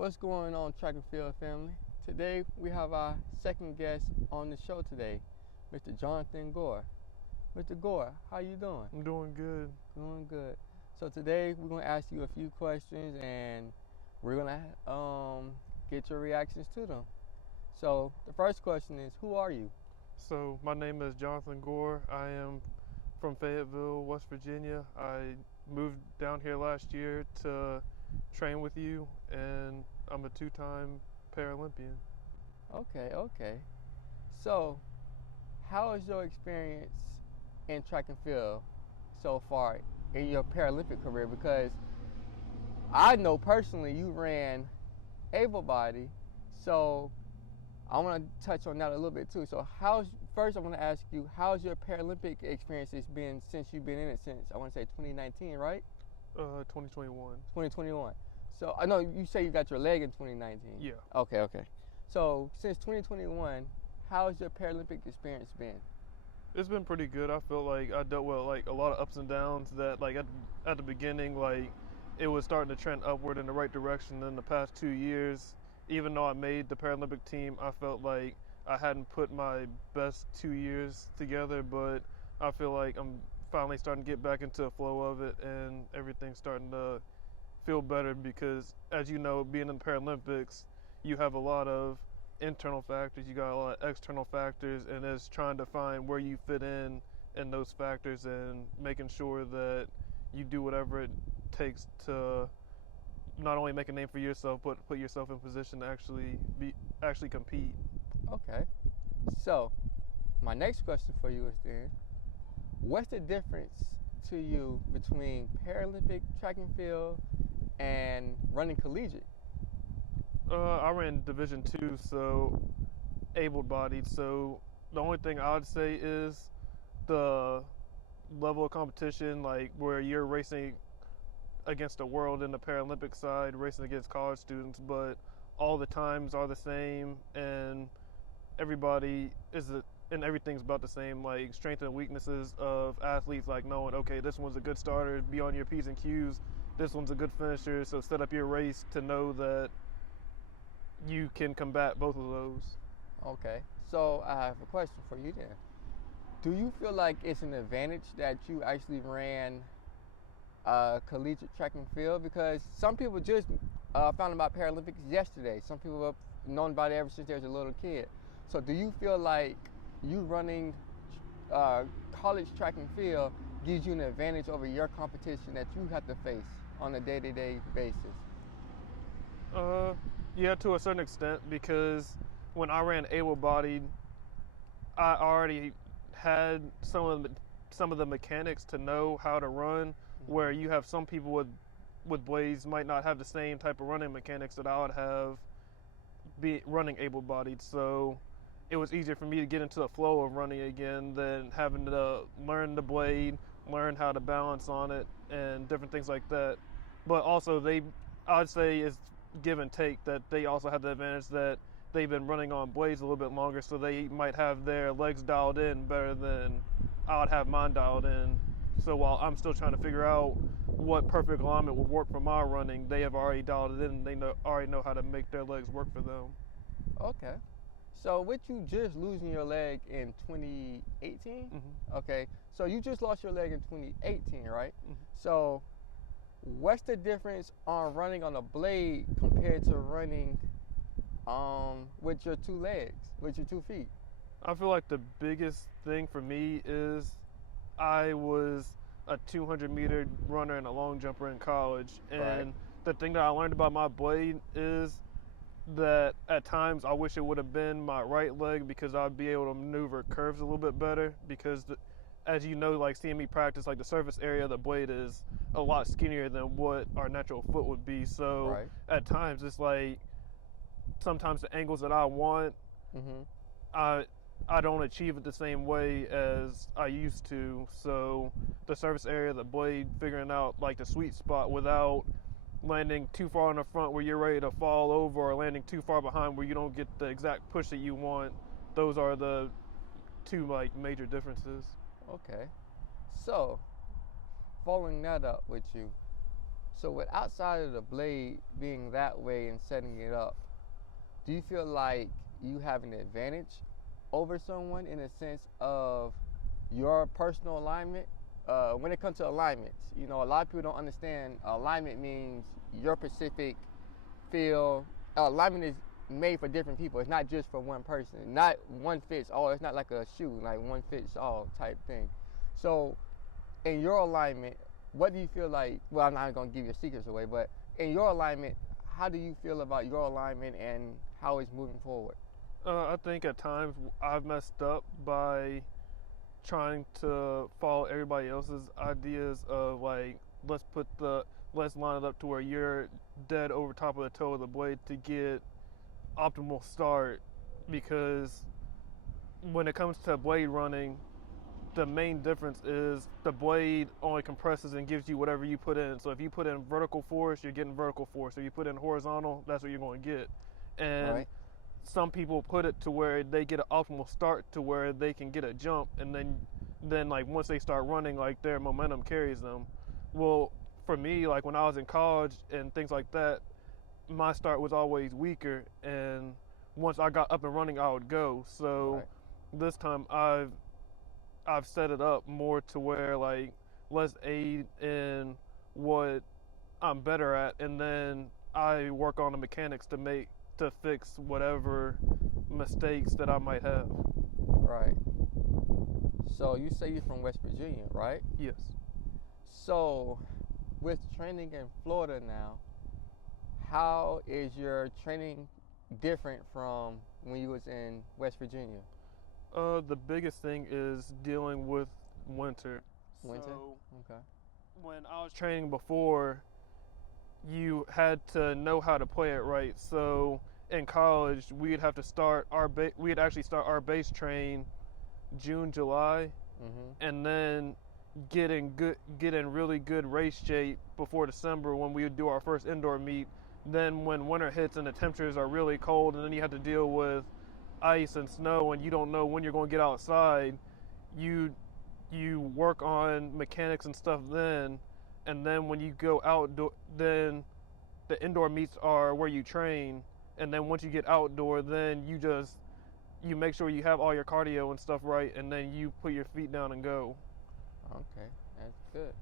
What's going on, track and field family? Today we have our second guest on the show today, Mr. Jonathan Gore. Mr. Gore, how you doing? I'm doing good. Doing good. So today we're gonna ask you a few questions and we're gonna get your reactions to them. So the first question is, who are you? So my name is Jonathan Gore. I am from Fayetteville, West Virginia. I moved down here last year to train with you, and I'm a two-time Paralympian. Okay. So how is your experience in track and field so far in your Paralympic career? Because I know personally you ran able body, so I want to touch on that a little bit too. So first I want to ask you, how's your Paralympic experiences been since you've been in it since, I want to say 2019, right? 2021. 2021. So I know you say you got your leg in 2019. Yeah. Okay. So since 2021, how's your Paralympic experience been? It's been pretty good. I feel like I dealt with like a lot of ups and downs that like at the beginning, like it was starting to trend upward in the right direction. In the past 2 years, even though I made the Paralympic team, I felt like I hadn't put my best 2 years together, but I feel like I'm finally starting to get back into the flow of it, and everything's starting to feel better because, as you know, being in the Paralympics, you have a lot of internal factors, you got a lot of external factors, and it's trying to find where you fit in those factors and making sure that you do whatever it takes to not only make a name for yourself, but put yourself in position to actually compete. Okay. So my next question for you is then, what's the difference to you between Paralympic track and field and running collegiate? I ran Division II, so able-bodied. So the only thing I would say is the level of competition, like where you're racing against the world in the Paralympic side, racing against college students, but all the times are the same, and everybody and everything's about the same, like strengths and weaknesses of athletes, like knowing, okay, this one's a good starter, be on your P's and Q's, this one's a good finisher, so set up your race to know that you can combat both of those. Okay. So I have a question for you then. Do you feel like it's an advantage that you actually ran collegiate track and field? Because some people just found about Paralympics yesterday. Some people have known about it ever since they was a little kid. So do you feel like you running college track and field gives you an advantage over your competition that you have to face on a day-to-day basis? Yeah, to a certain extent, because when I ran able-bodied, I already had some of the mechanics to know how to run. Where you have some people with blades might not have the same type of running mechanics that I would have be running able-bodied. So it was easier for me to get into the flow of running again than having to learn the blade, learn how to balance on it, and different things like that. But also I'd say it's give and take that they also have the advantage that they've been running on blades a little bit longer, so they might have their legs dialed in better than I would have mine dialed in. So while I'm still trying to figure out what perfect alignment would work for my running, they have already dialed it in, and they already know how to make their legs work for them. Okay. So with you just losing your leg in 2018? Mm-hmm. Okay. So you just lost your leg in 2018, right? Mm-hmm. So what's the difference on running on a blade compared to running with your two legs, with your 2 feet? I feel like the biggest thing for me is I was a 200-meter runner and a long jumper in college, and Right. the thing that I learned about my blade is that at times I wish it would have been my right leg, because I'd be able to maneuver curves a little bit better, because as you know, like seeing me practice, like the surface area of the blade is a lot skinnier than what our natural foot would be. So Right. at times it's like sometimes the angles that I want, Mm-hmm. I don't achieve it the same way as I used to. So the surface area of the blade, figuring out like the sweet spot without landing too far in the front where you're ready to fall over, or landing too far behind where you don't get the exact push that you want. Those are the two like major differences. Okay. So following that up with you, So with outside of the blade being that way and setting it up, do you feel like you have an advantage over someone in a sense of your personal alignment? When it comes to alignments, you know, a lot of people don't understand alignment means your specific feel. Alignment is made for different people. It's not just for one person. Not one fits all. It's not like a shoe, like one fits all type thing. So in your alignment, what do you feel like? Well, I'm not going to give your secrets away, but in your alignment, how do you feel about your alignment and how it's moving forward? I think at times I've messed up by trying to follow everybody else's ideas of like let's line it up to where you're dead over top of the toe of the blade to get optimal start, because when it comes to blade running, the main difference is the blade only compresses and gives you whatever you put in. So if you put in vertical force, you're getting vertical force. If you put in horizontal, that's what you're going to get. And Right. some people put it to where they get an optimal start to where they can get a jump, and then like once they start running, like their momentum carries them. Well, for me, like when I was in college and things like that, my start was always weaker, and once I got up and running, I would go. So Right. this time I've set it up more to where like let's aid in what I'm better at, and then I work on the mechanics to fix whatever mistakes that I might have. Right. So you say you're from West Virginia, right? Yes. So with training in Florida now, how is your training different from when you was in West Virginia? The biggest thing is dealing with winter. Winter? So Okay. when I was training before, you had to know how to play it right. So in college, we'd have to start we'd actually start our base train June, July, Mm-hmm. and then get in really good race shape before December when we would do our first indoor meet. Then when winter hits and the temperatures are really cold, and then you have to deal with ice and snow, and you don't know when you're going to get outside, you work on mechanics and stuff then, and then when you go outdoor, then the indoor meets are where you train, and then once you get outdoor, then you make sure you have all your cardio and stuff right, and then you put your feet down and go. Okay, that's good.